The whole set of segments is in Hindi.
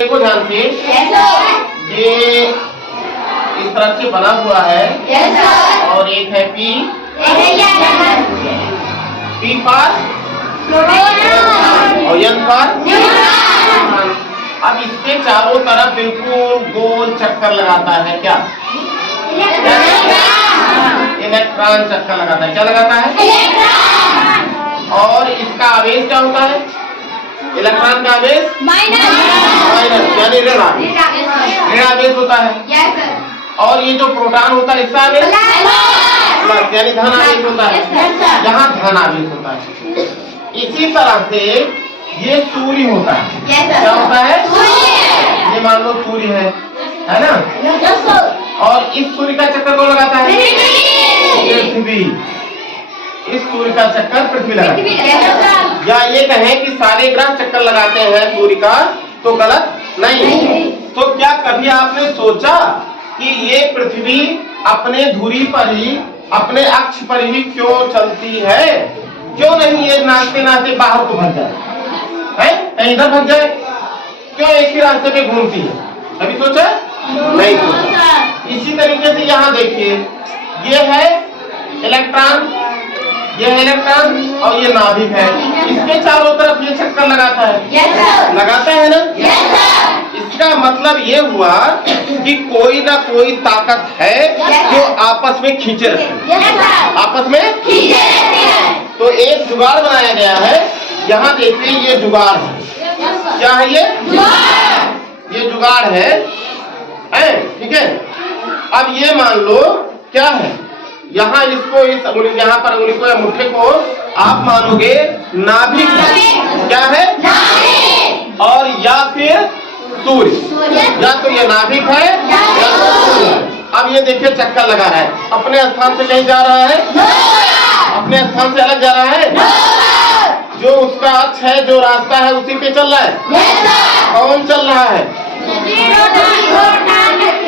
देखो ध्यान से, ये इस तरह से बना हुआ है और एक है पी फॉर और एन फॉर। अब इसके चारों तरफ बिल्कुल गोल चक्कर लगाता है क्या? इलेक्ट्रॉन चक्कर लगाता है। क्या लगाता है? और इसका आवेश क्या होता है? इलेक्ट्रॉन का आवेश माइनस यानी ऋण आवेश होता है। और ये जो प्रोटॉन होता है इसका आवेश प्लस यानी धन आवेश होता है। यहाँ धन आवेश होता है। इसी तरह से ये सूर्य होता है। क्या होता है? ये मान लो सूर्य है ना? और इस सूर्य का चक्कर कौन लगाता है? पृथ्वी। इस सूर्य का चक्कर पृथ्वी लगाती है। या ये कहें कि सारे ग्रह चक्कर लगाते हैं सूर्य का, तो गलत नहीं। तो क्या कभी आपने सोचा कि ये पृथ्वी अपने धुरी पर ही, अपने अक्ष पर ही क्यों चलती है? क्यों नहीं ये नाचते नाचते बाहर को भग जाए, है कहीं इधर भग जाए? क्यों एक ही रास्ते पे घूमती है? कभी सोचा? नहीं सोचा। इसी तरीके से यहाँ देखिए, ये है इलेक्ट्रॉन, ये है इलेक्ट्रॉन और ये नाभिक है। इसके चारों तरफ ये चक्कर लगाता है। लगाता है ना? इसका मतलब ये हुआ कि कोई ना कोई ताकत है जो आपस में खींचे रहती है। आपस में खींचे रहती है। तो एक जुगाड़ बनाया गया है। यहाँ देखिए ये जुगाड़ है। क्या है ये? ये जुगाड़ है, ठीक है। अब ये मान लो क्या है, यहाँ इसको इस अंगुली, यहाँ पर अंगुली को या मुट्ठे को आप मानोगे नाभिक है। क्या है? और या फिर सूर्य। या तो ये नाभिक है या तो सूर्य। अब ये देखिए चक्कर लगा रहा है, अपने स्थान से कहीं जा रहा है? अपने स्थान से अलग जा रहा है? जो उसका अक्ष है, जो रास्ता है उसी पे चल रहा है। कौन चल रहा है?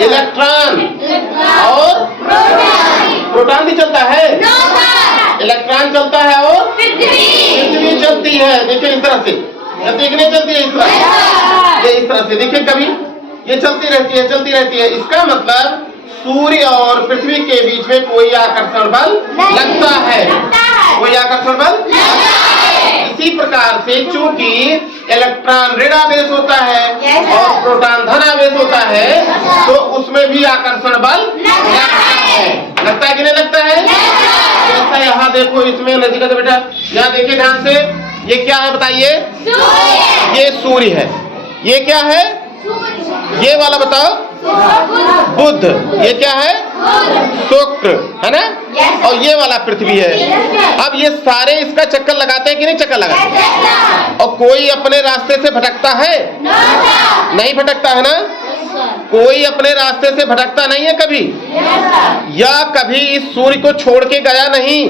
इलेक्ट्रॉन और प्रोटॉन भी चलता है। इलेक्ट्रॉन चलता है और पृथ्वी चलती है। देखिए इस तरह से, एक नहीं चलती है इस तरह, ये इस तरह से देखिए, कभी ये चलती रहती है, चलती रहती है। इसका मतलब सूर्य और पृथ्वी के बीच में कोई आकर्षण बल लगता है। कोई आकर्षण बल। इसी प्रकार से चूंकि इलेक्ट्रॉन ऋण आवेश होता है और प्रोटॉन धन आवेश होता है, तो उसमें भी आकर्षण बल लगता है कि नहीं लगता है? जैसा यहाँ देखो, इसमें नजदीक से बेटा, यहाँ देखिए ध्यान से, ये क्या है बताइए? ये सूर्य है। ये क्या है? ये वाला बताओ, बुध। ये क्या है? शुक्र, है ना? और ये वाला पृथ्वी है। अब ये सारे इसका चक्कर लगाते हैं कि नहीं चक्कर लगाते? और कोई अपने रास्ते से भटकता है? नहीं भटकता है ना? कोई अपने रास्ते से भटकता नहीं है कभी? या कभी इस सूर्य को छोड़ के गया नहीं?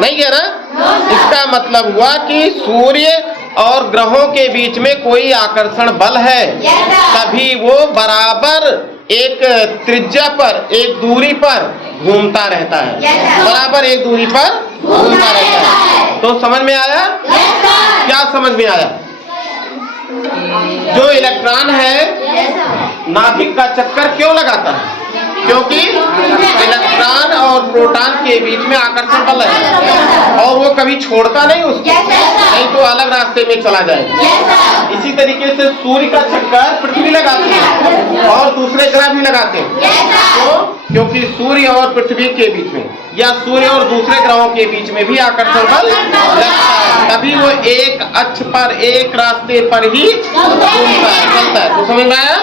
नहीं गया ना? इसका मतलब हुआ कि सूर्य और ग्रहों के बीच में कोई आकर्षण बल है, तभी वो बराबर एक त्रिज्या पर, एक दूरी पर घूमता रहता है। बराबर एक दूरी पर घूमता रहता है। तो समझ में आया? क्या समझ में आया? जो इलेक्ट्रॉन है नाभिक का चक्कर क्यों लगाता है? क्योंकि इलेक्ट्रॉन और प्रोटॉन के बीच में आकर्षण बल है और वो कभी छोड़ता नहीं उसको, नहीं तो अलग रास्ते में चला जाएगा। इसी तरीके से सूर्य का चक्कर पृथ्वी लगाती है और दूसरे ग्रह भी लगाते हैं। तो क्योंकि सूर्य और पृथ्वी के बीच में या सूर्य और दूसरे ग्रहों के बीच में भी आकर्षण बल लगता है, तभी वो एक अक्ष पर, एक रास्ते पर ही घूमता है, चलता है। तो समझ में आया?